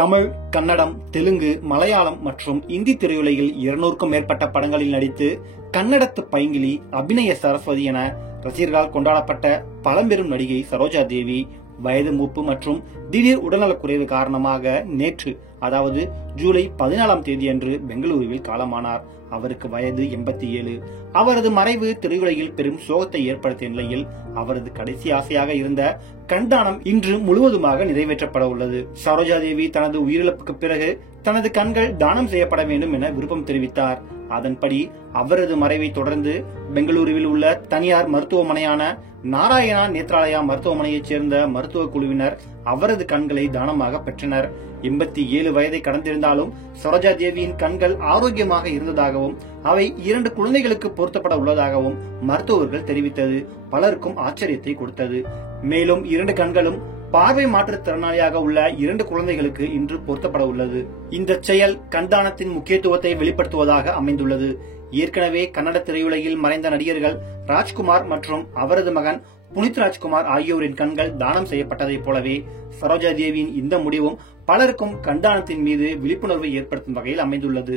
தமிழ், கன்னடம், தெலுங்கு, மலையாளம் மற்றும் இந்தி திரையுலகில் 200க்கும் மேற்பட்ட படங்களில் நடித்து கன்னடத்து பைங்கிலி, அபிநய சரஸ்வதி என ரசிகர்களால் கொண்டாடப்பட்ட பழம்பெரும் நடிகை சரோஜா தேவி வயது மூப்பு மற்றும் திடீர் உடல்நலக்குறைவு காரணமாக நேற்று, அதாவது ஜூலை 14ஆம் தேதியன்று பெங்களூருவில் காலமானார். அவருக்கு வயது 87. அவரது மறைவு திரையுலகில் பெரும் சோகத்தை ஏற்படுத்திய நிலையில் அவரது கடைசி ஆசையாக இருந்த கண்தானம் இன்று முழுவதுமாக நிறைவேற்றப்பட உள்ளது. சரோஜா தேவி தனது உயிரிழப்புக்கு பிறகு தனது கண்கள் தானம் செய்யப்பட வேண்டும் என விருப்பம் தெரிவித்தார். அதன்படி அவரது மறைவை தொடர்ந்து பெங்களூருவில் உள்ள தனியார் மருத்துவமனையான நாராயணா நேத்ராலயா மருத்துவமனையைச் சேர்ந்த மருத்துவ குழுவினர் அவரது கண்களை தானமாக பெற்றனர். 87 வயதை கடந்திருந்தாலும் சரோஜா தேவியின் கண்கள் ஆரோக்கியமாக இருந்ததாகவும் அவை 2 குழந்தைகளுக்கு பொருத்தப்பட உள்ளதாகவும் மருத்துவர்கள் தெரிவித்தது பலருக்கும் ஆச்சரியத்தை கொடுத்தது. மேலும் 2 கண்களும் பார்வை மாற்றுத்திறனாளியாக உள்ள 2 குழந்தைகளுக்கு இன்று பொருத்தப்பட உள்ளது. இந்த செயல் கண்தானத்தின் முக்கியத்துவத்தை வெளிப்படுத்துவதாக அமைந்துள்ளது. ஏற்கனவே கன்னட திரையுலகில் மறைந்த நடிகர்கள் ராஜ்குமார் மற்றும் அவரது மகன் புனித் ராஜ்குமார் ஆகியோரின் கண்கள் தானம் செய்யப்பட்டதைப் போலவே சரோஜா தேவியின் இந்த முடிவும் பலருக்கும் கண்தானத்தின் மீது விழிப்புணர்வை ஏற்படுத்தும் வகையில் அமைந்துள்ளது.